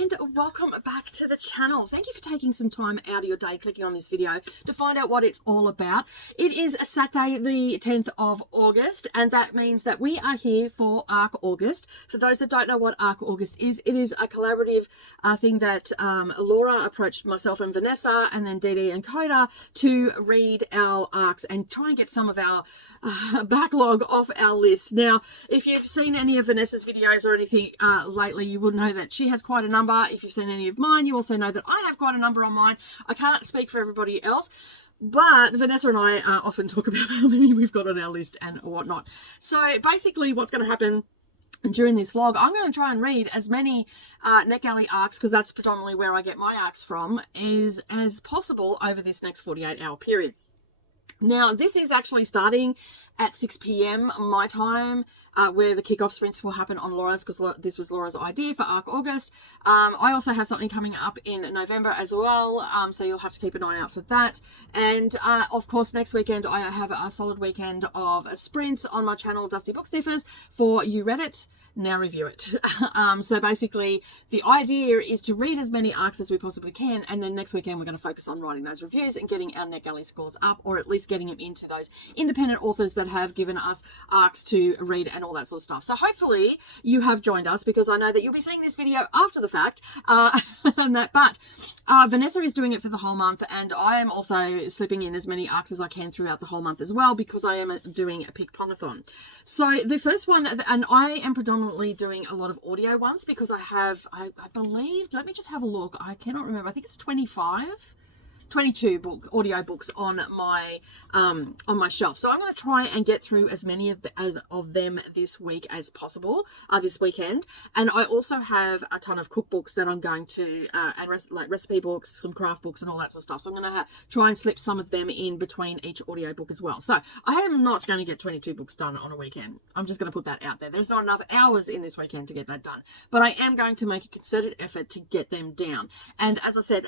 and welcome back to the channel. Thank you for taking some time out of your day clicking on this video to find out what it's all about. It is a Saturday the 10th of August, and that means that we are here for Arc August. For those that don't know what Arc August is, it is a collaborative thing that Laura approached myself and Vanessa and then Dee Dee and Coda to read our arcs and try and get some of our backlog off our list. Now, if you've seen any of Vanessa's videos or anything lately, you would know that she has quite a number. If you've seen any of mine, you also know that I have quite a number on mine. I can't speak for everybody else, but Vanessa and I often talk about how many we've got on our list and whatnot. So basically what's going to happen during this vlog, I'm going to try and read as many NetGalley arcs, because that's predominantly where I get my arcs from, as possible over this next 48-hour period. Now, this is actually starting at 6 p.m. my time, where the kickoff sprints will happen on Laura's, because this was Laura's idea for Arc August. I also have something coming up in November as well, so you'll have to keep an eye out for that. And of course, next weekend I have a solid weekend of sprints on my channel, Dusty Book Sniffers, for You Read It, Now Review It. So basically, the idea is to read as many arcs as we possibly can, and then next weekend we're going to focus on writing those reviews and getting our NetGalley scores up, or at least getting them into those independent authors that have given us arcs to read and all that sort of stuff. So hopefully you have joined us, because I know that you'll be seeing this video after the fact, but Vanessa is doing it for the whole month, and I am also slipping in as many arcs as I can throughout the whole month as well, because I am doing a pick-ponathon. So the first one, and I am predominantly doing a lot of audio ones, because I have, I believe, let me just have a look, I cannot remember, I think it's 22 audio books on my shelf. So I'm going to try and get through as many of them this week as possible, this weekend. And I also have a ton of cookbooks that I'm going to, and like recipe books, some craft books and all that sort of stuff. So I'm going to try and slip some of them in between each audio book as well. So I am not going to get 22 books done on a weekend. I'm just going to put that out there. There's not enough hours in this weekend to get that done. But I am going to make a concerted effort to get them down. And as I said,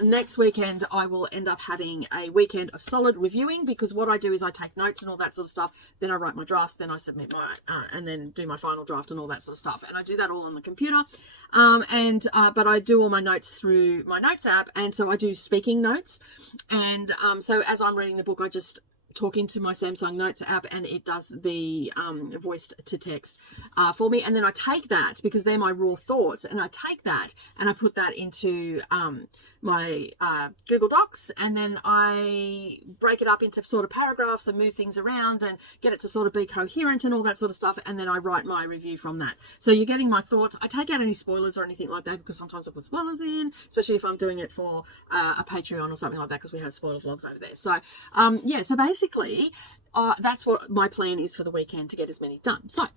next weekend, I will end up having a weekend of solid reviewing, because what I do is I take notes and all that sort of stuff, then I write my drafts, then I submit my and then do my final draft and all that sort of stuff, and I do that all on the computer. But I do all my notes through my notes app, and so I do speaking notes, and so as I'm reading the book, I just talk into my Samsung Notes app, and it does the voice to text for me. And then I take that, because they're my raw thoughts, and I take that and I put that into my Google Docs, and then I break it up into sort of paragraphs and move things around and get it to sort of be coherent and all that sort of stuff, and then I write my review from that. So you're getting my thoughts. I take out any spoilers or anything like that, because sometimes I put spoilers in, especially if I'm doing it for a Patreon or something like that, because we have spoiler vlogs over there. So yeah, so basically that's what my plan is for the weekend, to get as many done. So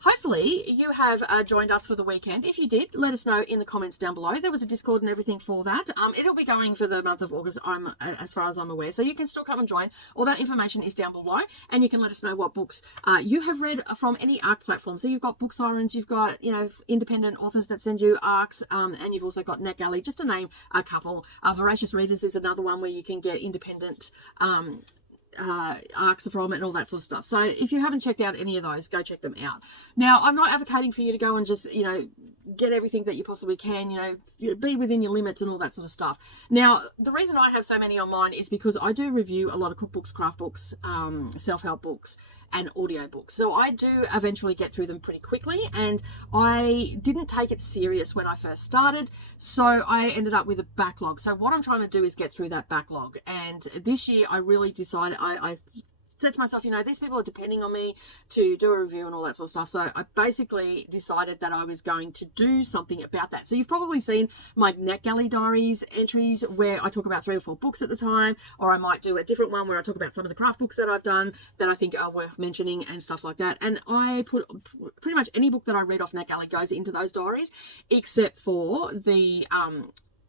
hopefully you have joined us for the weekend. If you did, let us know in the comments down below. There was a Discord and everything for that. It'll be going for the month of August, as far as I'm aware, so you can still come and join. All that information is down below, and you can let us know what books you have read from any ARC platform. So you've got Book Sirens, you've got, you know, independent authors that send you ARCs, and you've also got NetGalley, just to name a couple. Voracious Readers is another one where you can get independent arcs from it and all that sort of stuff. So if you haven't checked out any of those, go check them out. Now, I'm not advocating for you to go and just, you know, get everything that you possibly can, you know, be within your limits and all that sort of stuff. Now, the reason I have so many on mine is because I do review a lot of cookbooks, craft books, self-help books, and audio books. So I do eventually get through them pretty quickly, and I didn't take it serious when I first started, so I ended up with a backlog. So what I'm trying to do is get through that backlog, and this year I really decided, I said to myself, you know, these people are depending on me to do a review and all that sort of stuff. So I basically decided that I was going to do something about that. So you've probably seen my NetGalley Diaries entries where I talk about 3 or 4 books at the time, or I might do a different one where I talk about some of the craft books that I've done that I think are worth mentioning and stuff like that. And I put pretty much any book that I read off NetGalley goes into those diaries, except for the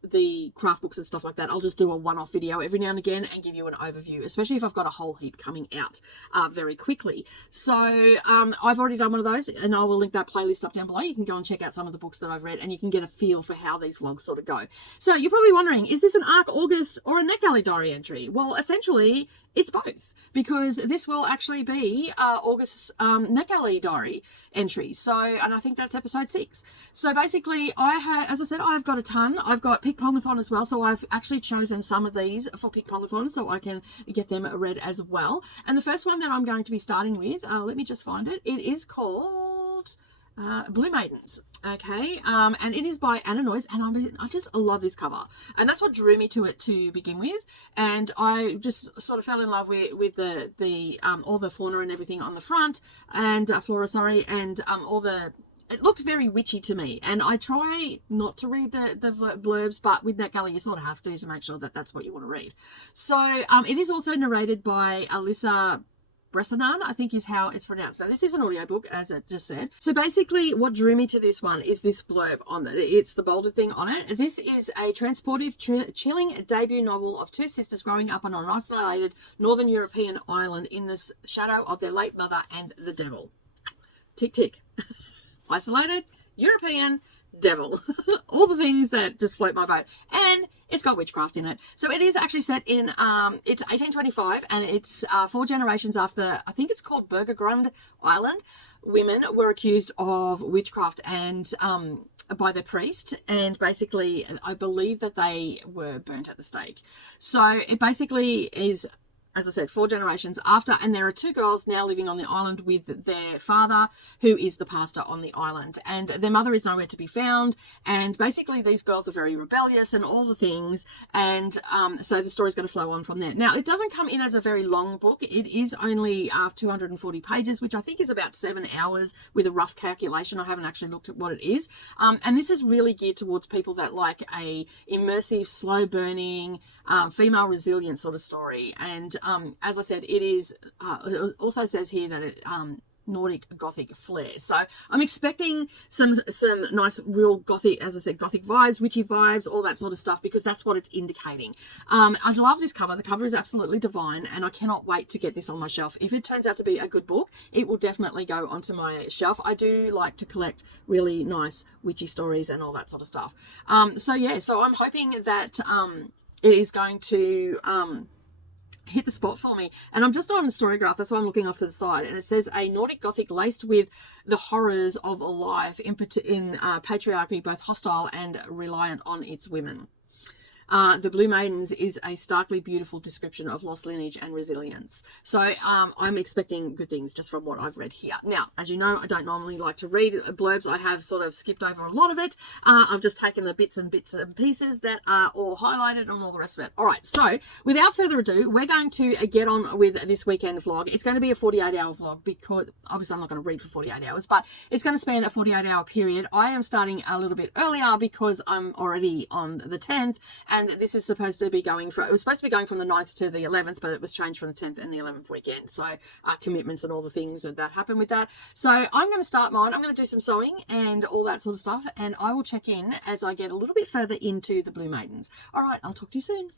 the craft books and stuff like that, I'll just do a one-off video every now and again and give you an overview, especially if I've got a whole heap coming out very quickly. So I've already done one of those, and I will link that playlist up down below. You can go and check out some of the books that I've read, and you can get a feel for how these vlogs sort of go. So you're probably wondering, is this an ARC August or a NetGalley Diary entry? Well, essentially it's both, because this will actually be August's NetGalley Diary entry. So, and I think that's episode 6. So basically, as I said, I've got a ton. I've got Pick Pongathon as well, so I've actually chosen some of these for Pick Pongathon so I can get them read as well. And the first one that I'm going to be starting with, let me just find it. It is called Blue Maidens. Okay, and it is by Anna Noyes, and I just love this cover, and that's what drew me to it to begin with. And I just sort of fell in love with the all the fauna and everything on the front, and flora, sorry, and it looked very witchy to me, and I try not to read the blurbs, but with NetGalley you sort of have to make sure that that's what you want to read. So it is also narrated by Alyssa Bressanan, I think is how it's pronounced. Now, this is an audiobook, as it just said. So basically, what drew me to this one is this blurb on it. It's the bolded thing on it. This is a transportive, chilling debut novel of two sisters growing up on an isolated northern European island in the shadow of their late mother and the devil. Tick, tick. Isolated, European, devil. All the things that just float my boat. And it's got witchcraft in it. So it is actually set in, it's 1825, and it's 4 generations after, I think it's called Burgergrund Island. Women were accused of witchcraft and by the priest, and basically I believe that they were burnt at the stake. So it basically is, as I said, 4 generations after, and there are 2 girls now living on the island with their father, who is the pastor on the island, and their mother is nowhere to be found. And basically these girls are very rebellious and all the things, and so the story's going to flow on from there. Now, it doesn't come in as a very long book. It is only 240 pages, which I think is about 7 hours with a rough calculation. I haven't actually looked at what it is, and this is really geared towards people that like a immersive, slow burning, female resilient sort of story. And as I said, it is, it also says here that it, Nordic Gothic flair. So I'm expecting some nice real Gothic, as I said, Gothic vibes, witchy vibes, all that sort of stuff, because that's what it's indicating. I love this cover. The cover is absolutely divine, and I cannot wait to get this on my shelf. If it turns out to be a good book, it will definitely go onto my shelf. I do like to collect really nice witchy stories and all that sort of stuff. So yeah, so I'm hoping that it is going to hit the spot for me. And I'm just on the story graph, that's why I'm looking off to the side, and it says a Nordic Gothic laced with the horrors of a life in patriarchy, both hostile and reliant on its women. The Blue Maidens is a starkly beautiful description of lost lineage and resilience. So I'm expecting good things just from what I've read here. Now, as you know, I don't normally like to read blurbs. I have sort of skipped over a lot of it. I've just taken the bits and pieces that are all highlighted and all the rest of it. All right, so without further ado, we're going to get on with this weekend vlog. It's going to be a 48-hour vlog, because obviously I'm not going to read for 48 hours, but it's going to span a 48-hour period. I am starting a little bit earlier because I'm already on the 10th, and this is supposed to be going from, it was supposed to be going from the 9th to the 11th, but it was changed from the 10th and the 11th weekend. So commitments and all the things that happen with that. So I'm going to start mine. I'm going to do some sewing and all that sort of stuff, and I will check in as I get a little bit further into the Blue Maidens. All right, I'll talk to you soon.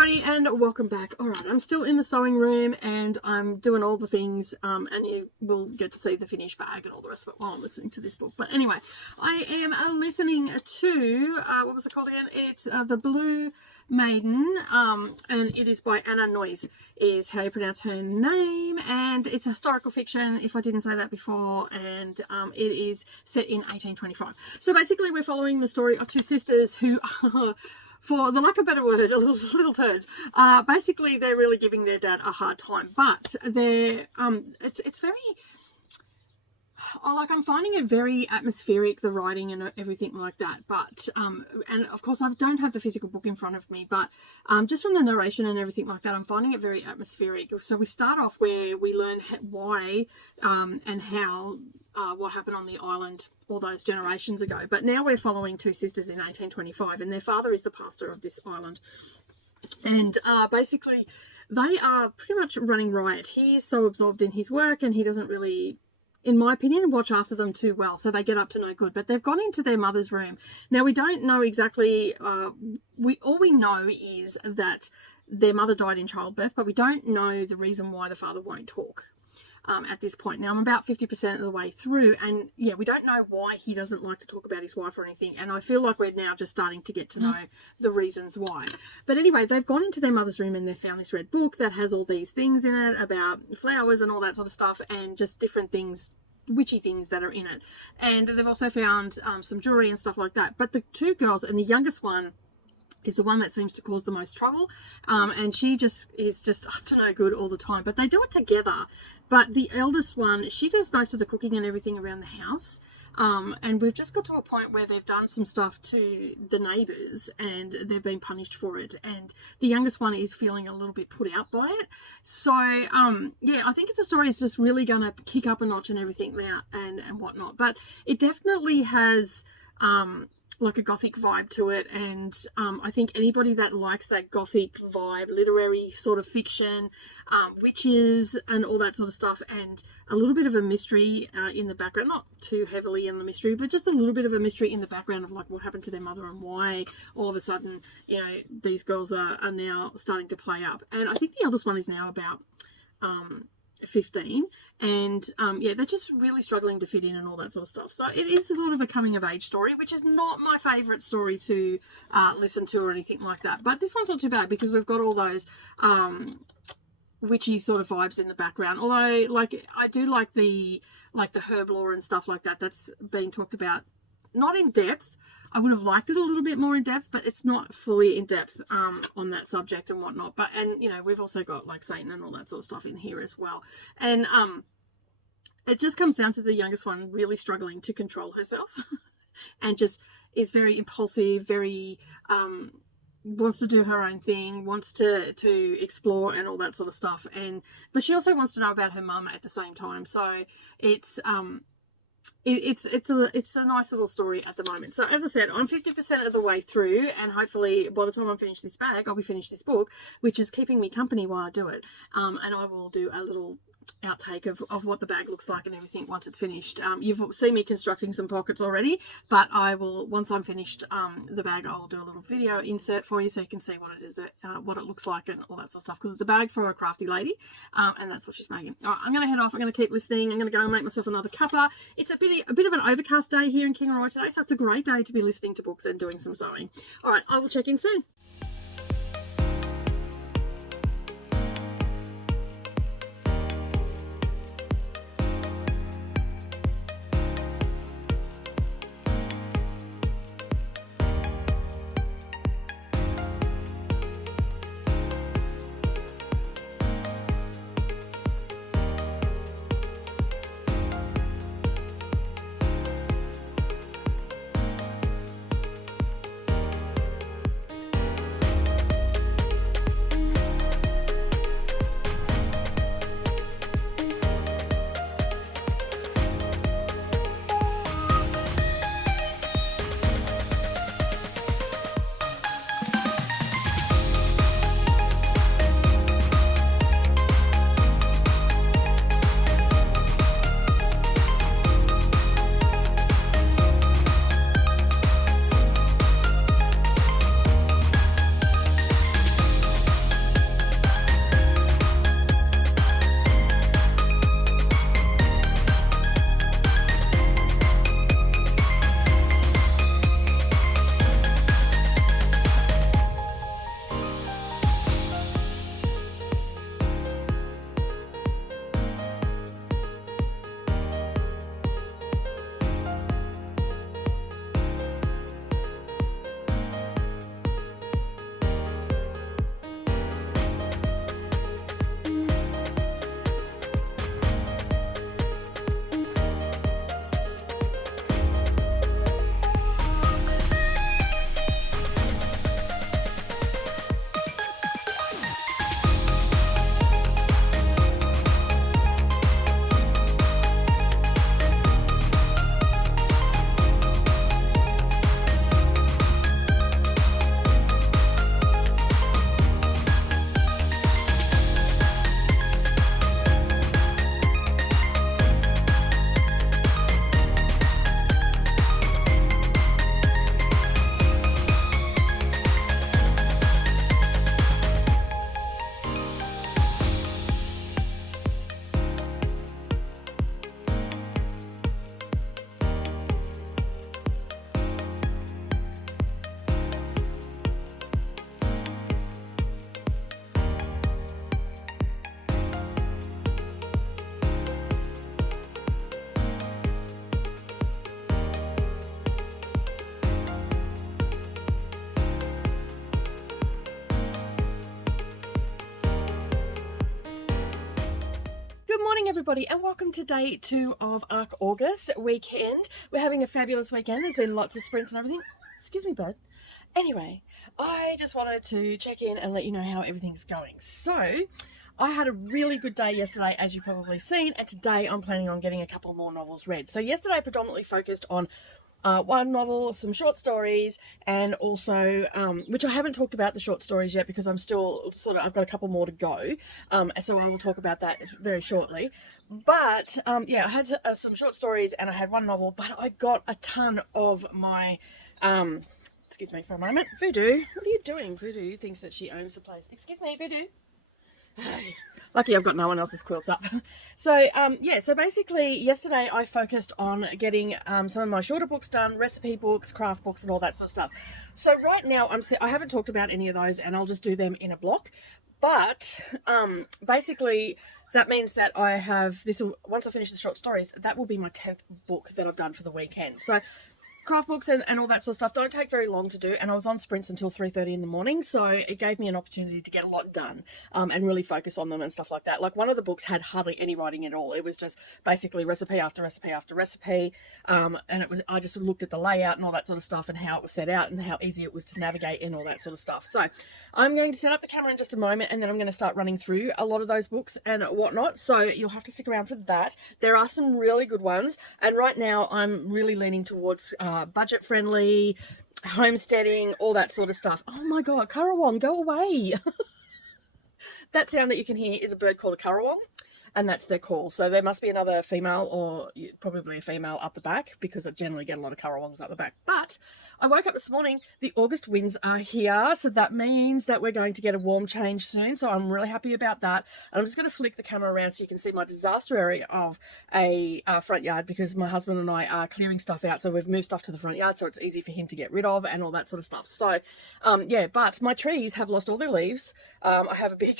everybody, and welcome back. All right, I'm still in the sewing room and I'm doing all the things, and you will get to see the finished bag and all the rest of it while I'm listening to this book. But anyway, I am listening to, what was it called again? It's The Blue Maiden, and it is by Anna Noyes, is how you pronounce her name, and it's a historical fiction, if I didn't say that before, and it is set in 1825. So basically we're following the story of two sisters who are, for the lack of a better word, little turds. Basically, they're really giving their dad a hard time, but they're it's very, like, I'm finding it very atmospheric, the writing and everything like that. But and of course I don't have the physical book in front of me, but just from the narration and everything like that, I'm finding it very atmospheric. So we start off where we learn why and how what happened on the island all those generations ago. But now we're following two sisters in 1825, and their father is the pastor of this island. And basically they are pretty much running riot. He's so absorbed in his work and he doesn't really, in my opinion, watch after them too well, so they get up to no good. But they've gone into their mother's room. Now, we don't know exactly, all we know is that their mother died in childbirth, but we don't know the reason why the father won't talk at this point. Now, I'm about 50% of the way through, and yeah, we don't know why he doesn't like to talk about his wife or anything, and I feel like we're now just starting to get to know the reasons why. But anyway, they've gone into their mother's room and they've found this red book that has all these things in it about flowers and all that sort of stuff, and just different things, witchy things that are in it. And they've also found some jewelry and stuff like that. But the two girls, and the youngest one is the one that seems to cause the most trouble, and she just is just up to no good all the time. But they do it together. But the eldest one, she does most of the cooking and everything around the house, and we've just got to a point where they've done some stuff to the neighbours and they've been punished for it, and the youngest one is feeling a little bit put out by it. So yeah, I think the story is just really going to kick up a notch and everything now and whatnot. But it definitely has like a gothic vibe to it, and I think anybody that likes that gothic vibe, literary sort of fiction, witches and all that sort of stuff, and a little bit of a mystery in the background, not too heavily in the mystery, but just a little bit of a mystery in the background of like what happened to their mother and why all of a sudden, you know, these girls are now starting to play up. And I think the eldest one is now about 15, and yeah, they're just really struggling to fit in and all that sort of stuff. So it is sort of a coming of age story, which is not my favorite story to listen to or anything like that, but this one's not too bad because we've got all those witchy sort of vibes in the background. Although, like, I do like the herb lore and stuff like that that's been talked about, not in depth. I would have liked it a little bit more in depth, but it's not fully in depth on that subject and whatnot. But, and you know, we've also got like Satan and all that sort of stuff in here as well. And it just comes down to the youngest one really struggling to control herself and just is very impulsive, very wants to do her own thing, wants to explore and all that sort of stuff. And but she also wants to know about her mum at the same time. So it's it's a nice little story at the moment. So as I said, I'm 50% of the way through, and hopefully by the time I finish this bag, I'll be finished this book, which is keeping me company while I do it. And I will do a little outtake of what the bag looks like and everything once it's finished. You've seen me constructing some pockets already, but I will, once I'm finished the bag, I'll do a little video insert for you so you can see what it is, what it looks like and all that sort of stuff, because it's a bag for a crafty lady, and that's what she's making. All right, I'm going to head off. I'm going to keep listening. I'm going to go and make myself another cuppa. It's a bit of an overcast day here in Kingaroy today, so it's a great day to be listening to books and doing some sewing. All right, I will check in soon. morning everybody and welcome to day 2 of Arc August weekend. We're having a fabulous weekend. There's been lots of sprints and everything. Excuse me, bud. Anyway, I just wanted to check in and let you know how everything's going. So I had a really good day yesterday, as you've probably seen, and today I'm planning on getting a couple more novels read. So yesterday I predominantly focused on one novel, some short stories, and also, which I haven't talked about the short stories yet because I'm still I've got a couple more to go. So I will talk about that very shortly. But, yeah, I had some short stories and I had one novel, but I got a ton of my, excuse me for a moment. Voodoo, what are you doing? Voodoo thinks that she owns the place. Excuse me, Voodoo. Lucky I've got no one else's quilts up. So yeah, so basically yesterday I focused on getting some of my shorter books done, recipe books, craft books and all that sort of stuff. So right now I haven't talked about any of those and I'll just do them in a block. But basically that means that I have once I finish the short stories, that will be my 10th book that I've done for the weekend. So craft books and all that sort of stuff don't take very long to do, and I was on sprints until 3:30 in the morning, so it gave me an opportunity to get a lot done and really focus on them and stuff like that. Like one of the books had hardly any writing at all. It was just basically recipe after recipe after recipe, and I just looked at the layout and all that sort of stuff and how it was set out and how easy it was to navigate and all that sort of stuff. So I'm going to set up the camera in just a moment and then I'm going to start running through a lot of those books and whatnot, so you'll have to stick around for that. There are some really good ones, and right now I'm really leaning towards budget friendly, homesteading, all that sort of stuff. Oh my god, currawong, go away. That sound that you can hear is a bird called a currawong, and that's their call. So there must be another female, or probably a female up the back, because I generally get a lot of currawongs up the back. But I woke up this morning, the August winds are here, so that means that we're going to get a warm change soon, so I'm really happy about that. And I'm just going to flick the camera around so you can see my disaster area of a front yard, because my husband and I are clearing stuff out, so we've moved stuff to the front yard so it's easy for him to get rid of and all that sort of stuff. So yeah, but my trees have lost all their leaves. I have a big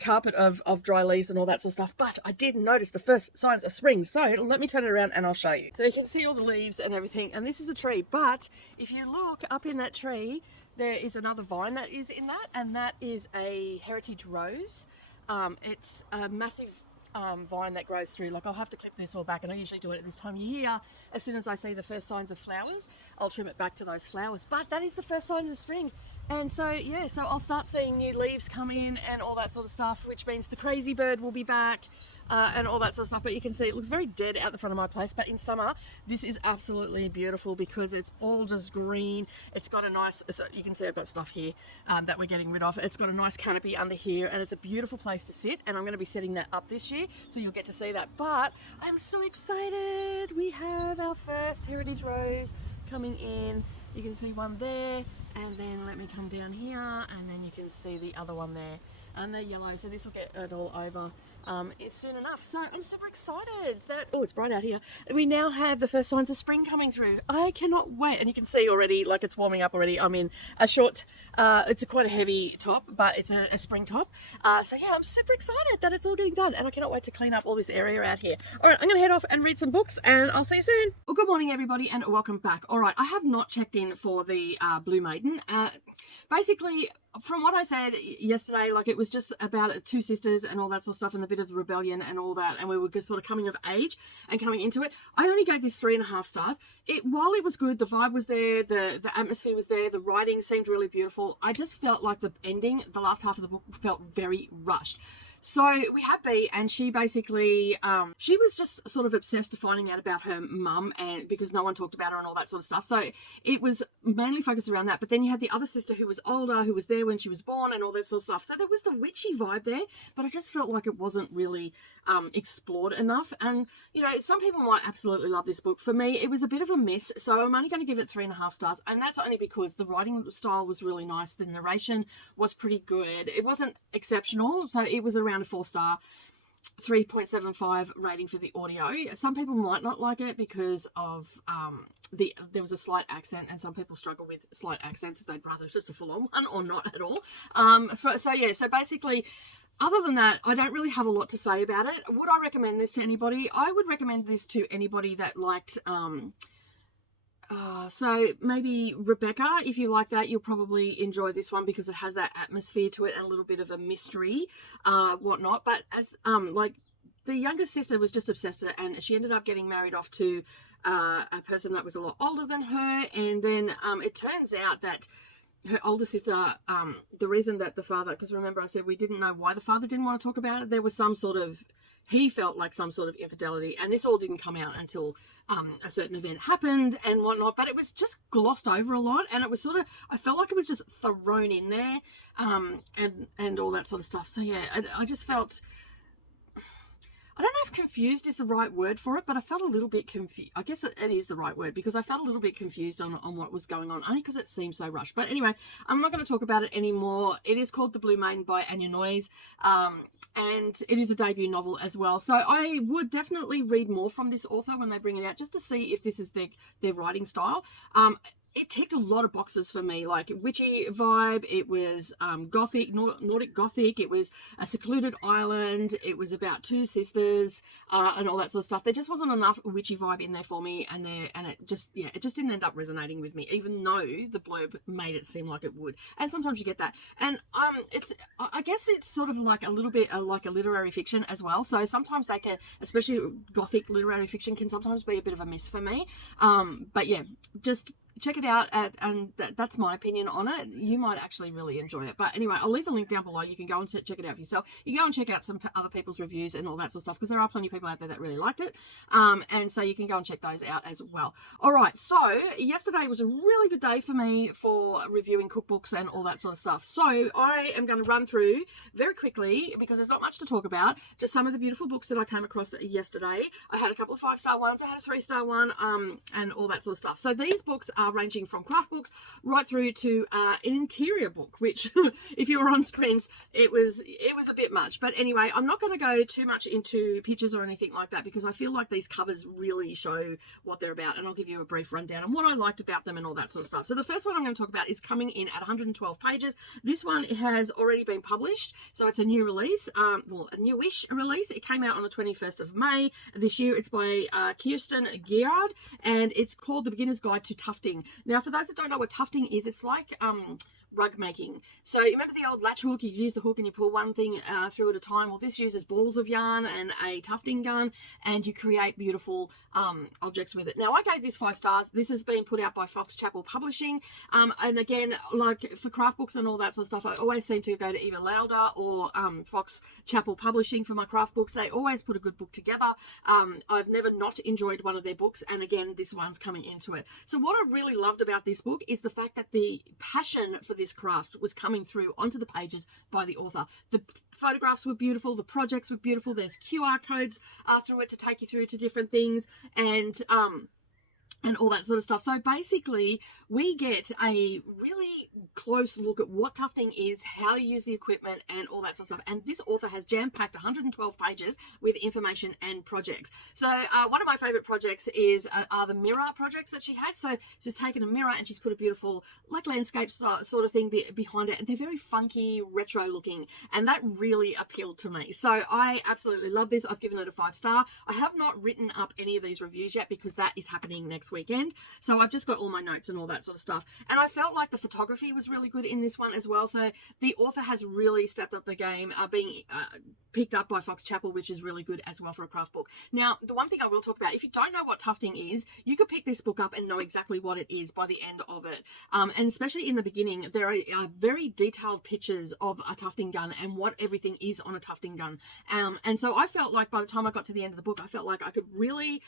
carpet of dry leaves and all that sort of stuff, but I did notice the first signs of spring, so let me turn it around and I'll show you. So you can see all the leaves and everything, and this is a tree, but if you look up in that tree, there is another vine that is in that, and that is a heritage rose. It's a massive vine that grows through. Like, I'll have to clip this all back, and I usually do it at this time of year. As soon as I see the first signs of flowers, I'll trim it back to those flowers, but that is the first signs of spring. And so yeah, so I'll start seeing new leaves come in and all that sort of stuff, which means the crazy bird will be back and all that sort of stuff. But you can see it looks very dead out the front of my place, but in summer this is absolutely beautiful because it's all just green. It's got a nice, so you can see I've got stuff here that we're getting rid of. It's got a nice canopy under here, and it's a beautiful place to sit, and I'm going to be setting that up this year, so you'll get to see that. But I'm so excited. We have our first heritage rose coming in. You can see one there, and then let me come down here, and then you can see the other one there, and they're yellow, so this will get it all over soon enough. So I'm super excited that, oh, it's bright out here. We now have the first signs of spring coming through. I cannot wait. And you can see already, like, it's warming up already. I'm in a short, it's quite a heavy top, but it's a spring top. So yeah, I'm super excited that it's all getting done, and I cannot wait to clean up all this area out here. All right, I'm going to head off and read some books, and I'll see you soon. Well, good morning everybody, and welcome back. All right, I have not checked in for the Blue Maiden. Basically, from what I said yesterday, like, it was just about two sisters and all that sort of stuff, and a bit of rebellion and all that, and we were just sort of coming of age and coming into it. I only gave this 3.5 stars. While it was good, the vibe was there, the atmosphere was there, the writing seemed really beautiful. I just felt like the ending, the last half of the book, felt very rushed. So we had B, and she basically, she was just sort of obsessed to finding out about her mum, and because no one talked about her and all that sort of stuff. So it was mainly focused around that. But then you had the other sister who was older, who was there when she was born and all that sort of stuff. So there was the witchy vibe there, but I just felt like it wasn't really explored enough. And, you know, some people might absolutely love this book. For me, it was a bit of a miss. So I'm only going to give it 3.5 stars. And that's only because the writing style was really nice. The narration was pretty good. It wasn't exceptional. So it was around a 4-star, 3.75 rating for the audio. Some people might not like it because of there was a slight accent, and some people struggle with slight accents. They'd rather just a full-on one or not at all. So yeah, so basically, other than that, I don't really have a lot to say about it. Would I recommend this to anybody? I would recommend this to anybody that liked so maybe Rebecca, if you like that, you'll probably enjoy this one because it has that atmosphere to it and a little bit of a mystery, whatnot. But as like the younger sister was just obsessed with it, and she ended up getting married off to a person that was a lot older than her. And then it turns out that her older sister, the reason that the father, because remember I said we didn't know why the father didn't want to talk about it, there was some sort of, he felt like some sort of infidelity, and this all didn't come out until a certain event happened and whatnot, but it was just glossed over a lot, and it was sort of, I felt like it was just thrown in there, and all that sort of stuff. So yeah, I just felt, I don't know if confused is the right word for it, but I felt a little bit confused. I guess it is the right word, because I felt a little bit confused on what was going on, only because it seemed so rushed. But anyway, I'm not going to talk about it anymore. It is called The Blue Maiden by Anya Noyes, and it is a debut novel as well. So I would definitely read more from this author when they bring it out, just to see if this is their writing style. It ticked a lot of boxes for me, like witchy vibe. It was gothic, Nordic gothic. It was a secluded island. It was about two sisters and all that sort of stuff. There just wasn't enough witchy vibe in there for me, and it just didn't end up resonating with me, even though the blurb made it seem like it would. And sometimes you get that. And I guess it's sort of like a little bit like a literary fiction as well. So sometimes they can, especially gothic literary fiction, can sometimes be a bit of a miss for me. But yeah, just check it out, and that's my opinion on it. You might actually really enjoy it. But anyway, I'll leave the link down below. You can go and check it out for yourself. You can go and check out some other people's reviews and all that sort of stuff, because there are plenty of people out there that really liked it. And so you can go and check those out as well. All right, so yesterday was a really good day for me for reviewing cookbooks and all that sort of stuff. So I am going to run through very quickly, because there's not much to talk about, just some of the beautiful books that I came across yesterday. I had a couple of 5-star ones, I had a 3-star one, and all that sort of stuff. So these books are ranging from craft books right through to an interior book, which if you were on sprints, it was a bit much. But anyway, I'm not going to go too much into pictures or anything like that, because I feel like these covers really show what they're about, and I'll give you a brief rundown on what I liked about them and all that sort of stuff. So the first one I'm going to talk about is coming in at 112 pages. This one has already been published, so it's a new release, well, a newish release. It came out on the 21st of May this year. It's by Kirsten Gerard, and it's called The Beginner's Guide to Tufting. Now, for those that don't know what tufting is, it's like rug making. So you remember the old latch hook? You use the hook and you pull one thing through at a time. Well, this uses balls of yarn and a tufting gun, and you create beautiful objects with it. Now, I gave this 5 stars. This has been put out by Fox Chapel Publishing, and again, like for craft books and all that sort of stuff, I always seem to go to either Lauder or Fox Chapel Publishing for my craft books. They always put a good book together. I've never not enjoyed one of their books, and again, this one's coming into it. So what I really loved about this book is the fact that the passion for this craft was coming through onto the pages by the author. The photographs were beautiful, the projects were beautiful, there's QR codes through it to take you through to different things, and all that sort of stuff. So basically, we get a really close look at what tufting is, how to use the equipment, and all that sort of stuff. And this author has jam-packed 112 pages with information and projects. So one of my favorite projects are the mirror projects that she had. So she's taken a mirror and she's put a beautiful like landscape sort of thing behind it, and they're very funky, retro looking, and that really appealed to me. So I absolutely love this. I've given it a 5-star. I have not written up any of these reviews yet, because that is happening next weekend. So I've just got all my notes and all that sort of stuff. And I felt like the photography was really good in this one as well. So the author has really stepped up the game, being picked up by Fox Chapel, which is really good as well for a craft book. Now, the one thing I will talk about, if you don't know what tufting is, you could pick this book up and know exactly what it is by the end of it. And especially in the beginning, there are very detailed pictures of a tufting gun and what everything is on a tufting gun. And so I felt like by the time I got to the end of the book, I felt like I could really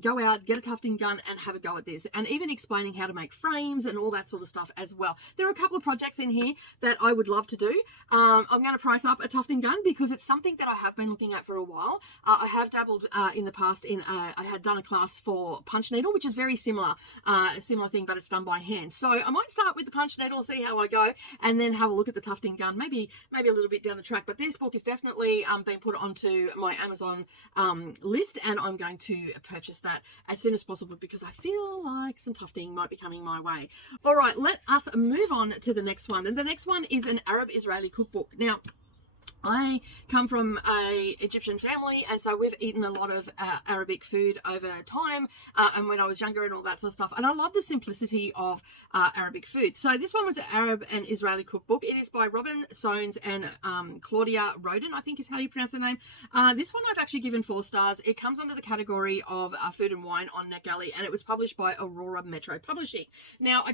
go out, get a tufting gun and have a go at this, and even explaining how to make frames and all that sort of stuff as well. There are a couple of projects in here that I would love to do. I'm going to price up a tufting gun, because it's something that I have been looking at for a while. I have dabbled in the past in I had done a class for punch needle, which is very similar, a similar thing, but it's done by hand. So I might start with the punch needle, see how I go, and then have a look at the tufting gun, maybe a little bit down the track. But this book is definitely being put onto my Amazon list, and I'm going to purchase that as soon as possible, because I feel like some tufting might be coming my way. All right, let us move on to the next one. And the next one is an Arab Israeli cookbook. Now, I come from a Egyptian family, and so we've eaten a lot of Arabic food over time, and when I was younger and all that sort of stuff. And I love the simplicity of Arabic food. So this one was an Arab and Israeli cookbook. It is by Robin Soanes and Claudia Roden, I think is how you pronounce her name. This one I've actually given 4 stars. It comes under the category of food and wine on NetGalley, and it was published by Aurora Metro Publishing. Now, I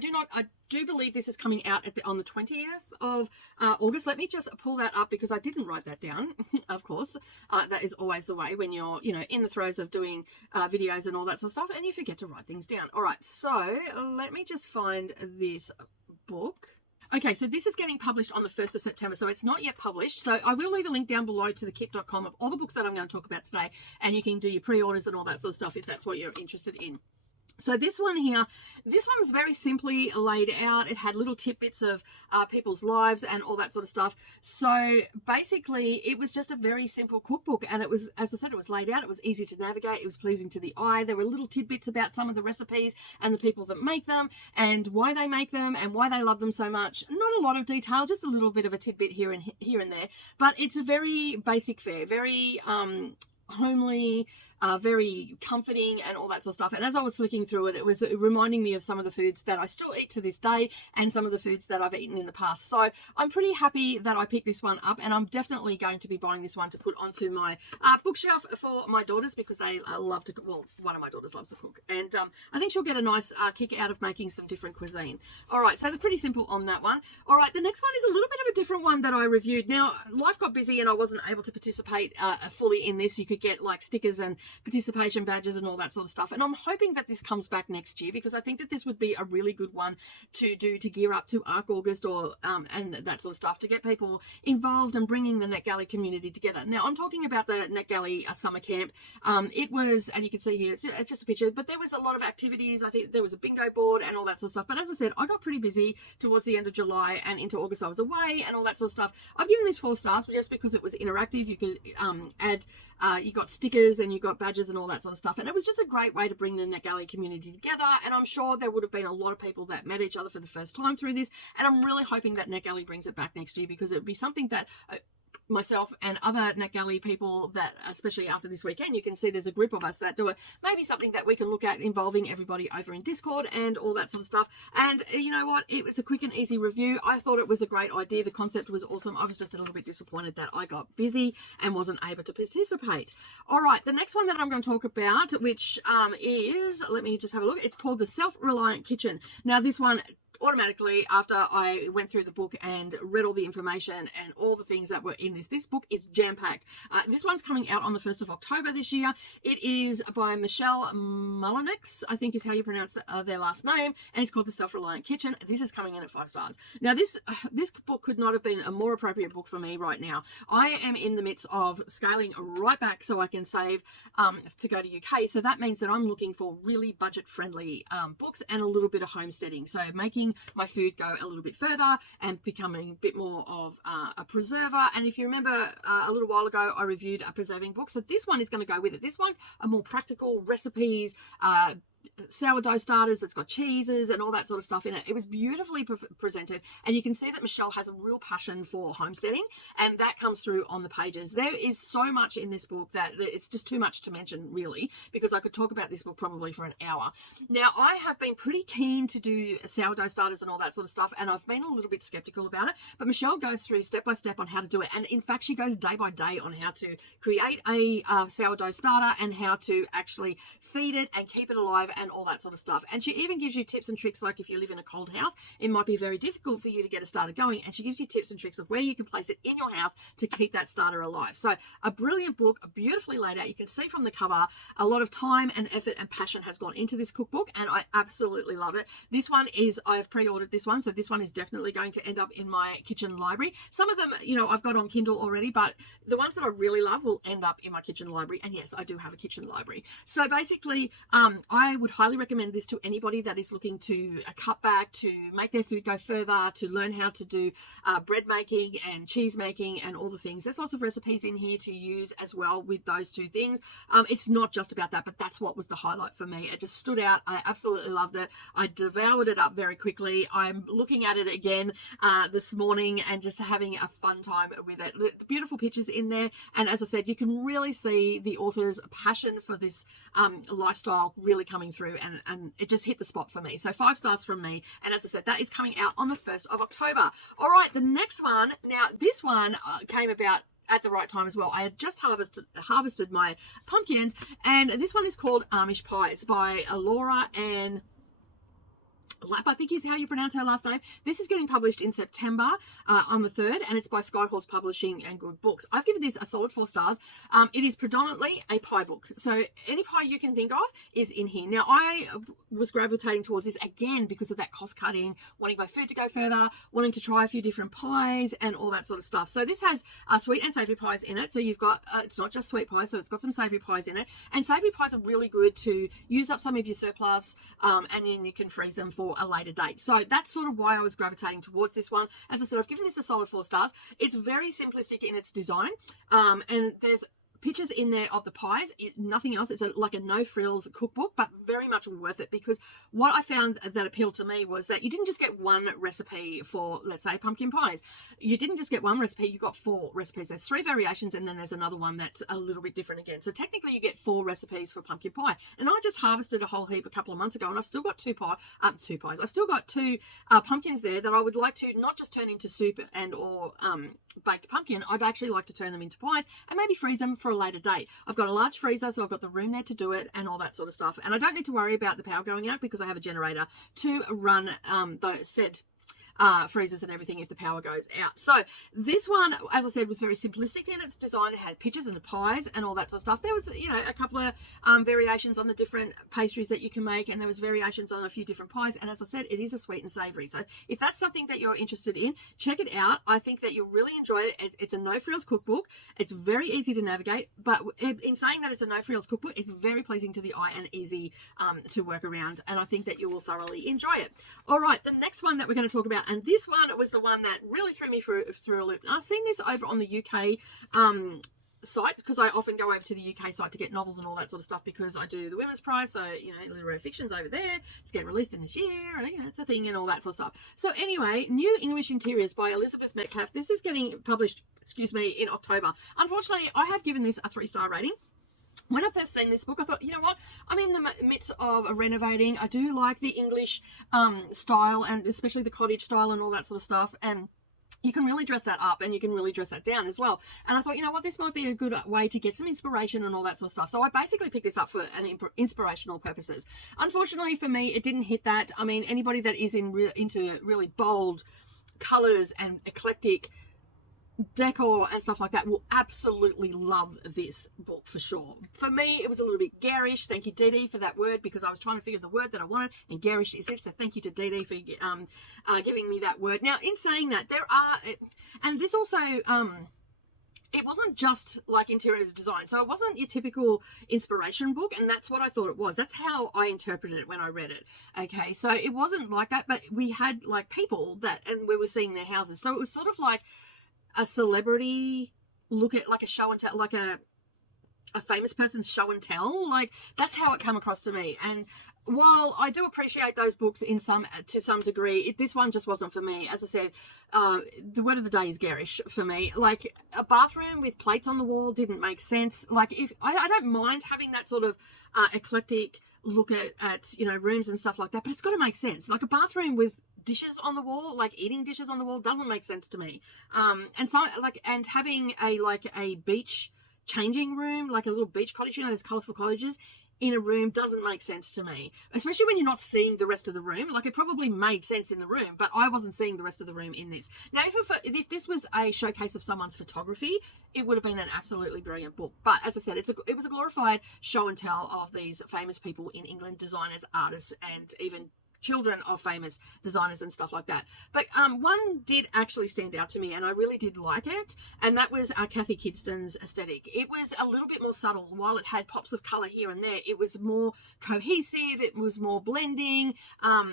do believe this is coming out on the 20th of August. Let me just pull that up because I didn't write that down. Of course, that is always the way when you're, in the throes of doing videos and all that sort of stuff, and you forget to write things down. All right, so let me just find this book. Okay, so this is getting published on the 1st of September, so it's not yet published. So I will leave a link down below to the kip.com of all the books that I'm going to talk about today, and you can do your pre-orders and all that sort of stuff if that's what you're interested in. So this one here, this one was very simply laid out. It had little tidbits of people's lives and all that sort of stuff. So basically, it was just a very simple cookbook. And it was, as I said, it was laid out. It was easy to navigate. It was pleasing to the eye. There were little tidbits about some of the recipes and the people that make them and why they make them and why they love them so much. Not a lot of detail, just a little bit of a tidbit here and there. But it's a very basic fare, very homely, very comforting and all that sort of stuff. And as I was flicking through it, it was reminding me of some of the foods that I still eat to this day and some of the foods that I've eaten in the past. So I'm pretty happy that I picked this one up, and I'm definitely going to be buying this one to put onto my bookshelf for my daughters because they love to cook. Well, one of my daughters loves to cook, and I think she'll get a nice kick out of making some different cuisine. All right, so they're pretty simple on that one. All right, the next one is a little bit of a different one that I reviewed. Now, life got busy and I wasn't able to participate fully in this. You could get like stickers and participation badges and all that sort of stuff, and I'm hoping that this comes back next year because I think that this would be a really good one to do to gear up to August or and that sort of stuff, to get people involved and bringing the NetGalley community together. Now, I'm talking about the NetGalley summer camp. It was, and you can see here, it's just a picture, but there was a lot of activities. I think there was a bingo board and all that sort of stuff, but as I said, I got pretty busy towards the end of July, and into August I was away and all that sort of stuff. I've given this 4 stars just because it was interactive. You could add you got stickers and you got badges and all that sort of stuff, and it was just a great way to bring the NetGalley community together. And I'm sure there would have been a lot of people that met each other for the first time through this, and I'm really hoping that NetGalley brings it back next year because it would be something that myself and other NetGalley people, that especially after this weekend, you can see there's a group of us that do it. Maybe something that we can look at involving everybody over in Discord and all that sort of stuff. And you know what, it was a quick and easy review. I thought it was a great idea. The concept was awesome. I was just a little bit disappointed that I got busy and wasn't able to participate. All right, the next one that I'm going to talk about, which is, let me just have a look, it's called The Self-Reliant Kitchen. Now, this one, automatically, after I went through the book and read all the information and all the things that were in this book is jam-packed. This one's coming out on the 1st of October this year. It is by Michelle Mullenix, I think is how you pronounce their last name, and it's called The Self-Reliant Kitchen. This is coming in at 5 stars. Now, this book could not have been a more appropriate book for me right now. I am in the midst of scaling right back so I can save to go to UK. So that means that I'm looking for really budget-friendly books and a little bit of homesteading. So making my food go a little bit further and becoming a bit more of a preserver. And if you remember a little while ago, I reviewed a preserving book. So this one is going to go with it. This one's a more practical recipes, sourdough starters that's got cheeses and all that sort of stuff in it. It was beautifully presented, and you can see that Michelle has a real passion for homesteading, and that comes through on the pages. There is so much in this book that it's just too much to mention, really, because I could talk about this book probably for an hour. Now, I have been pretty keen to do sourdough starters and all that sort of stuff, and I've been a little bit skeptical about it, but Michelle goes through step by step on how to do it, and in fact she goes day by day on how to create a sourdough starter and how to actually feed it and keep it alive and all that sort of stuff. And she even gives you tips and tricks, like if you live in a cold house, it might be very difficult for you to get a starter going, and she gives you tips and tricks of where you can place it in your house to keep that starter alive. So a brilliant book, beautifully laid out. You can see from the cover a lot of time and effort and passion has gone into this cookbook, and I absolutely love it. This one is, I've pre-ordered this one, so this one is definitely going to end up in my kitchen library. Some of them, you know, I've got on Kindle already, but the ones that I really love will end up in my kitchen library. And yes, I do have a kitchen library. So basically, I would highly recommend this to anybody that is looking to cut back, to make their food go further, to learn how to do bread making and cheese making and all the things. There's lots of recipes in here to use as well with those two things. It's not just about that, but that's what was the highlight for me. It just stood out. I absolutely loved it. I devoured it up very quickly. I'm looking at it again this morning and just having a fun time with it. The beautiful pictures in there, and as I said, you can really see the author's passion for this lifestyle really coming through, and it just hit the spot for me. So 5 stars from me, and as I said, that is coming out on the 1st of October. All right, the next one. Now, this one came about at the right time as well. I had just harvested my pumpkins, and this one is called Amish Pie. It's by Laura and Lap, I think is how you pronounce her last name. This is getting published in September on the 3rd, and it's by Skyhorse Publishing and Good Books. I've given this a solid 4 stars. It is predominantly a pie book, so any pie you can think of is in here. Now, I was gravitating towards this again because of that cost cutting, wanting my food to go further, wanting to try a few different pies and all that sort of stuff. So this has sweet and savoury pies in it. So you've got, it's not just sweet pies, so it's got some savoury pies in it. And savoury pies are really good to use up some of your surplus, and then you can freeze them for a later date. So that's sort of why I was gravitating towards this one. As I said, I've given this a solid 4 stars. It's very simplistic in its design, and there's pictures in there of the pies, nothing else. It's like a no frills cookbook, but very much worth it, because what I found that appealed to me was that you didn't just get one recipe for, let's say, pumpkin pies. You didn't just get one recipe, you got 4 recipes. There's 3 variations, and then there's another one that's a little bit different again. So technically you get 4 recipes for pumpkin pie. And I just harvested a whole heap a couple of months ago, and I've still got 2 pies. I've still got 2 pumpkins there that I would like to not just turn into soup and or baked pumpkin. I'd actually like to turn them into pies and maybe freeze them for a later date. I've got a large freezer, so I've got the room there to do it and all that sort of stuff. And I don't need to worry about the power going out because I have a generator to run the said freezers and everything if the power goes out. So this one, as I said, was very simplistic in its design. It had pictures and the pies and all that sort of stuff. There was, you know, a couple of variations on the different pastries that you can make, and there was variations on a few different pies. And as I said, it is a sweet and savory. So if that's something that you're interested in, check it out. I think that you'll really enjoy it. It's a no frills cookbook. It's very easy to navigate, but in saying that it's a no frills cookbook, it's very pleasing to the eye and easy to work around. And I think that you will thoroughly enjoy it. All right, the next one that we're going to talk about, and this one was the one that really threw me through a loop. And I've seen this over on the UK site, because I often go over to the UK site to get novels and all that sort of stuff, because I do the Women's Prize, so, you know, literary fiction's over there. It's getting released in this year, and, you know, it's a thing and all that sort of stuff. So anyway, New English Interiors by Elizabeth Metcalf. This is getting published, in October. Unfortunately, I have given this a 3-star rating. When I first seen this book, I thought, you know what, I'm in the midst of renovating. I do like the English style, and especially the cottage style and all that sort of stuff, and you can really dress that up and you can really dress that down as well. And I thought, you know what, this might be a good way to get some inspiration and all that sort of stuff. So I basically picked this up for inspirational purposes. Unfortunately for me, it didn't hit that. I mean, anybody that is into really bold colours and eclectic decor and stuff like that will absolutely love this book for sure. For me, it was a little bit garish. Thank you, Dee Dee, for that word, because I was trying to figure the word that I wanted, and garish is it. So thank you to Dee Dee for giving me that word. Now, in saying that, there are, and this also, it wasn't just like interior design. So it wasn't your typical inspiration book, and that's what I thought it was. That's how I interpreted it when I read it. Okay, so it wasn't like that, but we had like people that, and we were seeing their houses. So it was sort of like a celebrity look at, like a show and tell, like a famous person's show and tell. Like, that's how it came across to me. And while I do appreciate those books to some degree, this one just wasn't for me. As I said, the word of the day is garish for me. Like, a bathroom with plates on the wall didn't make sense. Like, if I don't mind having that sort of eclectic look at you know, rooms and stuff like that, but it's got to make sense. Like, a bathroom with dishes on the wall, like eating dishes on the wall, doesn't make sense to me. And having a beach changing room, like a little beach cottage, you know, there's colourful cottages in a room, doesn't make sense to me, especially when you're not seeing the rest of the room. Like, it probably made sense in the room, but I wasn't seeing the rest of the room in this. Now, if this was a showcase of someone's photography, it would have been an absolutely brilliant book. But as I said, it was a glorified show and tell of these famous people in England, designers, artists, and even children of famous designers and stuff like that. But one did actually stand out to me, and I really did like it, and that was Kathy Kidston's aesthetic. It was a little bit more subtle. While it had pops of colour here and there, it was more cohesive, it was more blending,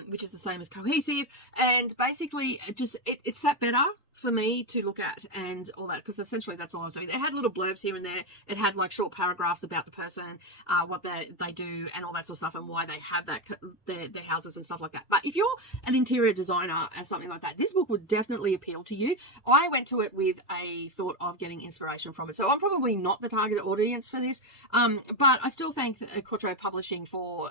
which is the same as cohesive, and basically it sat better for me to look at and all that, because essentially that's all I was doing. It had little blurbs here and there. It had like short paragraphs about the person, what they do and all that sort of stuff, and why they have that their houses and stuff like that. But if you're an interior designer and something like that, this book would definitely appeal to you. I went to it with a thought of getting inspiration from it, so I'm probably not the target audience for this, but I still thank Quattro Publishing for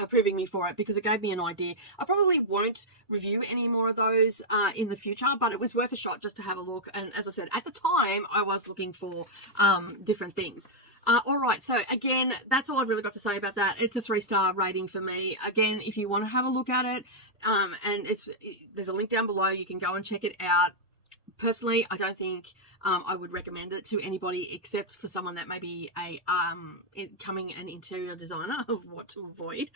approving me for it, because it gave me an idea. I probably won't review any more of those in the future, but it was worth a shot just to have a look. And as I said, at the time I was looking for different things. All right, so again, that's all I've really got to say about that. It's a 3-star rating for me. Again, if you want to have a look at it, and there's a link down below, you can go and check it out. Personally, I don't think I would recommend it to anybody except for someone that may be becoming an interior designer of what to avoid.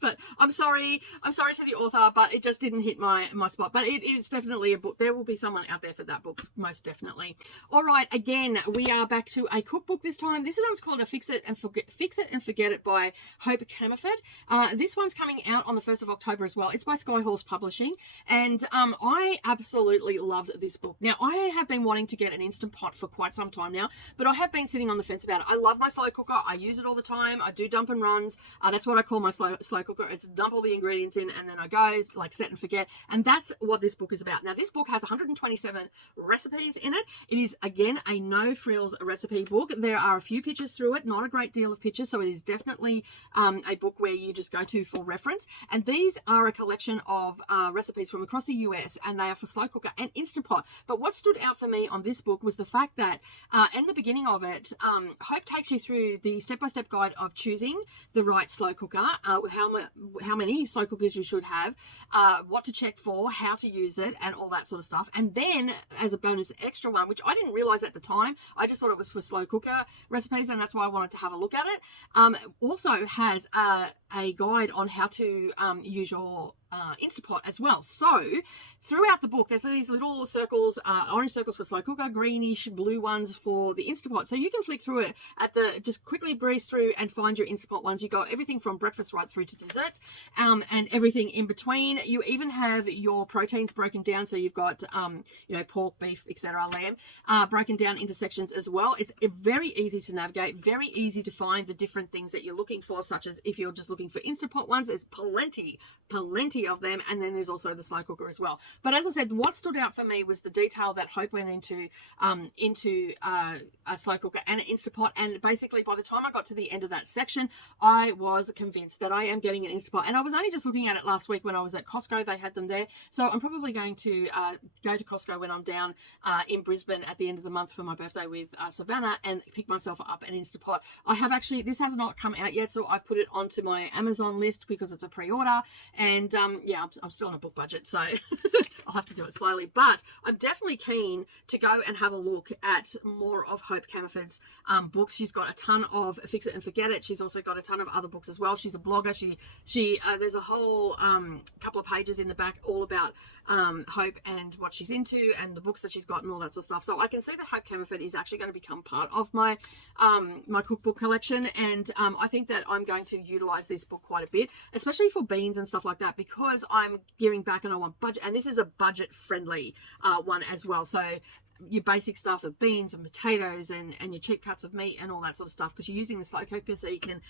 But I'm sorry to the author, but it just didn't hit my spot. But it's definitely a book. There will be someone out there for that book, most definitely. All right, again, we are back to a cookbook this time. This one's called Fix It and Forget It by Hope Camerford. This one's coming out on the 1st of October as well. It's by Skyhorse Publishing, and I absolutely loved this book. Now, I have been wanting to get an Instant Pot for quite some time now, but I have been sitting on the fence about it. I love my slow cooker. I use it all the time. I do dump and runs. That's what I call my slow cooker. It's dump all the ingredients in, and then I go like set and forget. And that's what this book is about. Now, this book has 127 recipes in it. It is, again, a no frills recipe book. There are a few pictures through it, not a great deal of pictures, so it is definitely a book where you just go to for reference. And these are a collection of recipes from across the US, and they are for slow cooker and Instant Pot. But what stood out for me on this book was the fact that in the beginning of it, Hope takes you through the step-by-step guide of choosing the right slow cooker, how many slow cookers you should have, what to check for, how to use it, and all that sort of stuff. And then as a bonus extra one, which I didn't realize at the time, I just thought it was for slow cooker recipes, and that's why I wanted to have a look at it. Also has a guide on how to use your Instant Pot as well. So throughout the book, there's these little circles, orange circles for slow cooker, greenish blue ones for the Instant Pot. So you can flick through it just quickly breeze through and find your Instant Pot ones. You got everything from breakfast right through to desserts, and everything in between. You even have your proteins broken down. So you've got, pork, beef, etc., lamb, broken down into sections as well. It's very easy to navigate, very easy to find the different things that you're looking for, such as if you're just looking for Instant Pot ones, there's plenty of them, and then there's also the slow cooker as well. But as I said, what stood out for me was the detail that Hope went into a slow cooker and an Instant Pot. And basically, by the time I got to the end of that section, I was convinced that I am getting an Instant Pot. And I was only just looking at it last week when I was at Costco. They had them there, so I'm probably going to go to Costco when I'm down in Brisbane at the end of the month for my birthday with Savannah, and pick myself up an Instant Pot. I have actually, this has not come out yet, so I've put it onto my Amazon list because it's a pre-order, and yeah, I'm still on a book budget, so I'll have to do it slowly. But I'm definitely keen to go and have a look at more of Hope Camerford's books. She's got a ton of Fix It and Forget It. She's also got a ton of other books as well. She's a blogger. She there's a whole couple of pages in the back all about Hope and what she's into and the books that she's got and all that sort of stuff. So I can see that Hope Camerford is actually going to become part of my my cookbook collection, and I think that I'm going to utilize this book quite a bit, especially for beans and stuff like that, because I'm gearing back and I want budget, and this is a budget friendly one as well. So your basic stuff of beans and potatoes and your cheap cuts of meat and all that sort of stuff, because you're using the slow cooker, so you can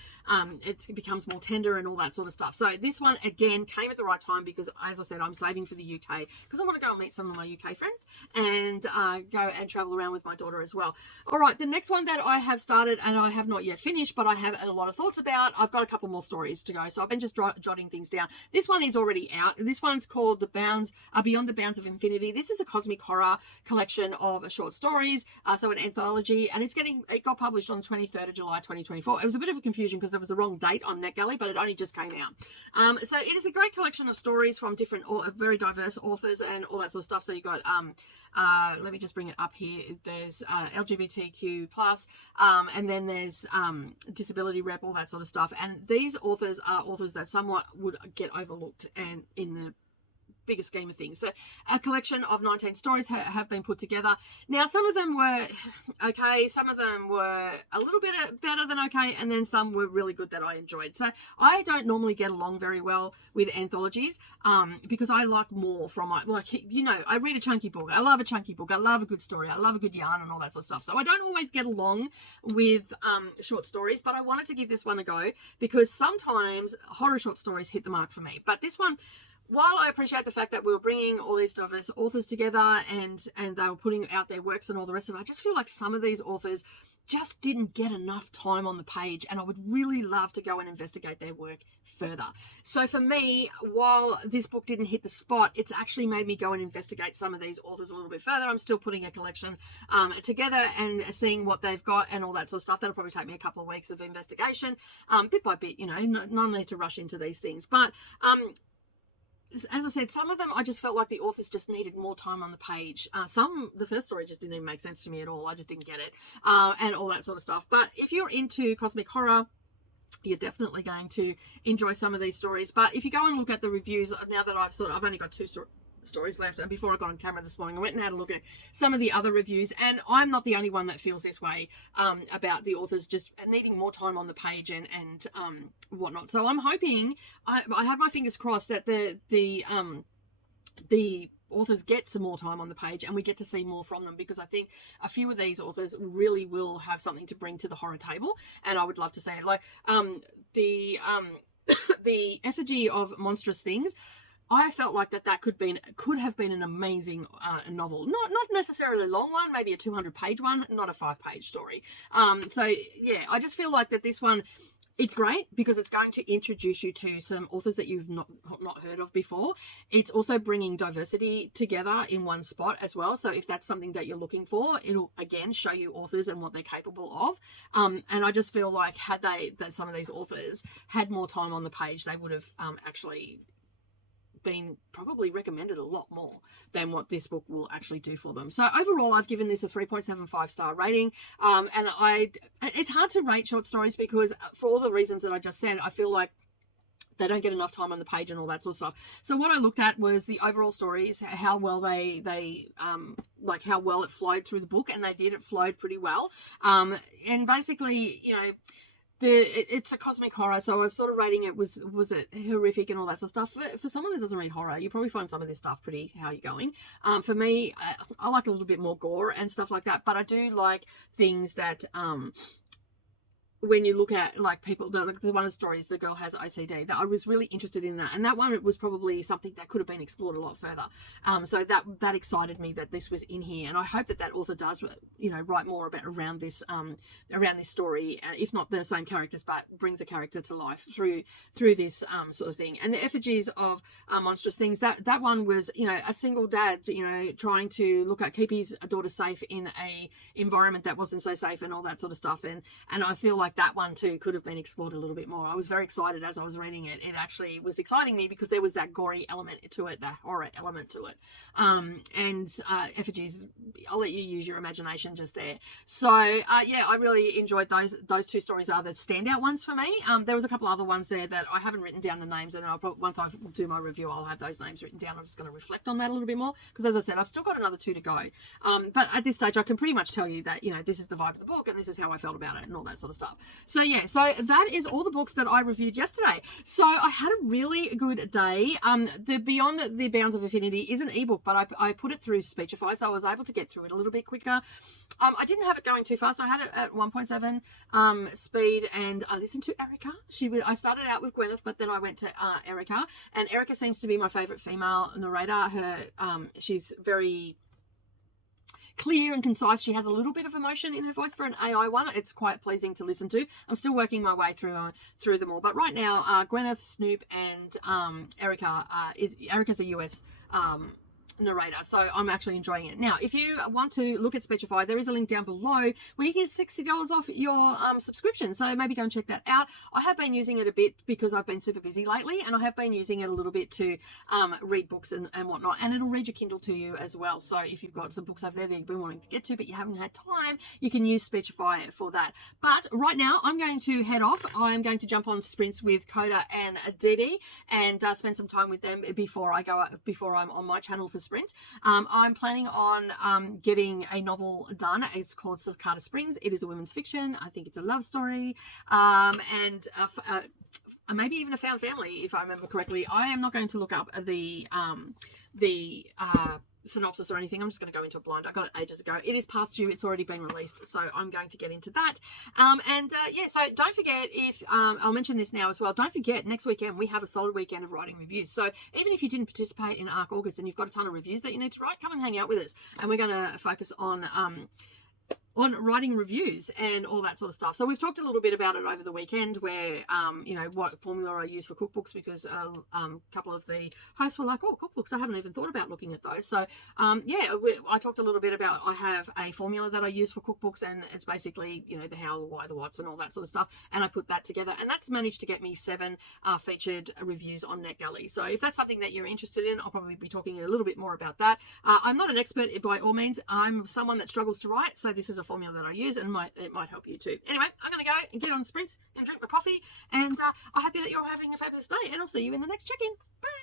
it becomes more tender and all that sort of stuff. So this one again came at the right time, because as I said, I'm saving for the UK because I want to go and meet some of my UK friends and go and travel around with my daughter as well. All right, the next one that I have started and I have not yet finished, but I have a lot of thoughts about. I've got a couple more stories to go, so I've been just jotting things down. This one is already out. This one's called Beyond the Bounds of Infinity. This is a cosmic horror collection of short stories, so an anthology, and it got published on the 23rd of July 2024. It was a bit of a confusion because there was the wrong date on NetGalley, but it only just came out. So it is a great collection of stories from different, very diverse authors and all that sort of stuff. So you got let me just bring it up here. There's LGBTQ plus, and then there's disability rep, all that sort of stuff. And these authors are authors that somewhat would get overlooked and in the bigger scheme of things. So a collection of 19 stories have been put together. Now, some of them were okay, some of them were a little bit better than okay, and then some were really good that I enjoyed. So I don't normally get along very well with anthologies because I like more from my, like, you know, I read a chunky book. I love a chunky book. I love a good story. I love a good yarn and all that sort of stuff. So I don't always get along with short stories, but I wanted to give this one a go because sometimes horror short stories hit the mark for me. But this one, while I appreciate the fact that we were bringing all these diverse authors together and they were putting out their works and all the rest of it, I just feel like some of these authors just didn't get enough time on the page, and I would really love to go and investigate their work further. So for me, while this book didn't hit the spot, it's actually made me go and investigate some of these authors a little bit further. I'm still putting a collection together and seeing what they've got and all that sort of stuff. That'll probably take me a couple of weeks of investigation, bit by bit, you know, no need to rush into these things. But as I said, some of them I just felt like the authors just needed more time on the page. The first story just didn't even make sense to me at all. I just didn't get it, and all that sort of stuff. But if you're into cosmic horror, you're definitely going to enjoy some of these stories. But if you go and look at the reviews, now that I've only got two stories left, and before I got on camera this morning, I went and had a look at some of the other reviews, and I'm not the only one that feels this way about the authors just needing more time on the page and whatnot. So I'm hoping, I have my fingers crossed that the authors get some more time on the page and we get to see more from them, because I think a few of these authors really will have something to bring to the horror table, and I would love to see it. Like the Effigy of Monstrous Things, I felt like that could have been an amazing novel. Not necessarily a long one, maybe a 200-page one, not a 5-page story. So yeah, I just feel like that this one, it's great because it's going to introduce you to some authors that you've not heard of before. It's also bringing diversity together in one spot as well. So if that's something that you're looking for, it'll again show you authors and what they're capable of. And I just feel like that some of these authors had more time on the page, they would have actually been probably recommended a lot more than what this book will actually do for them. So overall, I've given this a 3.75 star rating. And it's hard to rate short stories because for all the reasons that I just said, I feel like they don't get enough time on the page and all that sort of stuff. So what I looked at was the overall stories, how well like how well it flowed through the book, and it flowed pretty well. And basically, you know, it's a cosmic horror, so I was sort of rating it, was it horrific and all that sort of stuff. For someone that doesn't read horror, you probably find some of this stuff pretty how you're going. For me, I like a little bit more gore and stuff like that, but I do like things that when you look at like people, the one of the stories, the girl has OCD, that I was really interested in that, and that one, it was probably something that could have been explored a lot further. So that excited me that this was in here, and I hope that author does, you know, write more about around this story, if not the same characters, but brings a character to life through this sort of thing. And the Effigies of Monstrous Things, that one was, you know, a single dad, you know, trying to keep his daughter safe in a environment that wasn't so safe and all that sort of stuff, and I feel like that one too could have been explored a little bit more. I was very excited as I was reading it. It actually was exciting me because there was that gory element to it, that horror element to it. And Effigies, I'll let you use your imagination just there. So yeah, I really enjoyed those two stories are the standout ones for me. There was a couple other ones there that I haven't written down the names, and once I do my review, I'll have those names written down. I'm just going to reflect on that a little bit more because, as I said, I've still got another 2 to go. But at this stage, I can pretty much tell you that, you know, this is the vibe of the book and this is how I felt about it and all that sort of stuff. So yeah, so that is all the books that I reviewed yesterday. So I had a really good day. The Beyond the Bounds of Affinity is an ebook, but I put it through Speechify, so I was able to get through it a little bit quicker. I didn't have it going too fast. I had it at 1.7 speed, and I listened to Erica. I started out with Gwyneth, but then I went to Erica, and Erica seems to be my favorite female narrator. She's very clear and concise. She has a little bit of emotion in her voice for an AI one. It's quite pleasing to listen to. I'm still working my way through them all, but right now Gwyneth, Snoop, and Erica's a US narrator, so I'm actually enjoying it. Now, if you want to look at Speechify, there is a link down below where you get $60 off your subscription, so maybe go and check that out. I have been using it a bit because I've been super busy lately, and I have been using it a little bit to read books and whatnot, and it'll read your Kindle to you as well. So if you've got some books over there that you've been wanting to get to but you haven't had time, you can use Speechify for that. But right now I'm going to head off. I'm going to jump on sprints with Coda and Didi and spend some time with them before I'm on my channel for sprints. I'm planning on getting a novel done. It's called Cicada Springs. It is a women's fiction. I think it's a love story, and maybe even a found family, if I remember correctly. I am not going to look up the synopsis or anything. I'm just going to go into a blind. I got it ages ago. It is past due. It's already been released, so I'm going to get into that. Yeah, so don't forget, if I'll mention this now as well, don't forget next weekend we have a solid weekend of writing reviews. So even if you didn't participate in ARC August and you've got a ton of reviews that you need to write, come and hang out with us, and we're going to focus on writing reviews and all that sort of stuff. So we've talked a little bit about it over the weekend, where you know, what formula I use for cookbooks, because a couple of the hosts were like, oh, cookbooks, I haven't even thought about looking at those. So yeah, I talked a little bit about, I have a formula that I use for cookbooks, and it's basically, you know, the how, the why, the what's, and all that sort of stuff, and I put that together, and that's managed to get me 7 featured reviews on NetGalley. So if that's something that you're interested in, I'll probably be talking a little bit more about that. I'm not an expert by all means. I'm someone that struggles to write, so this is a formula that I use, and it might help you too. Anyway, I'm going to go and get on sprints and drink my coffee, and I'm happy that you're having a fabulous day, and I'll see you in the next check-in. Bye!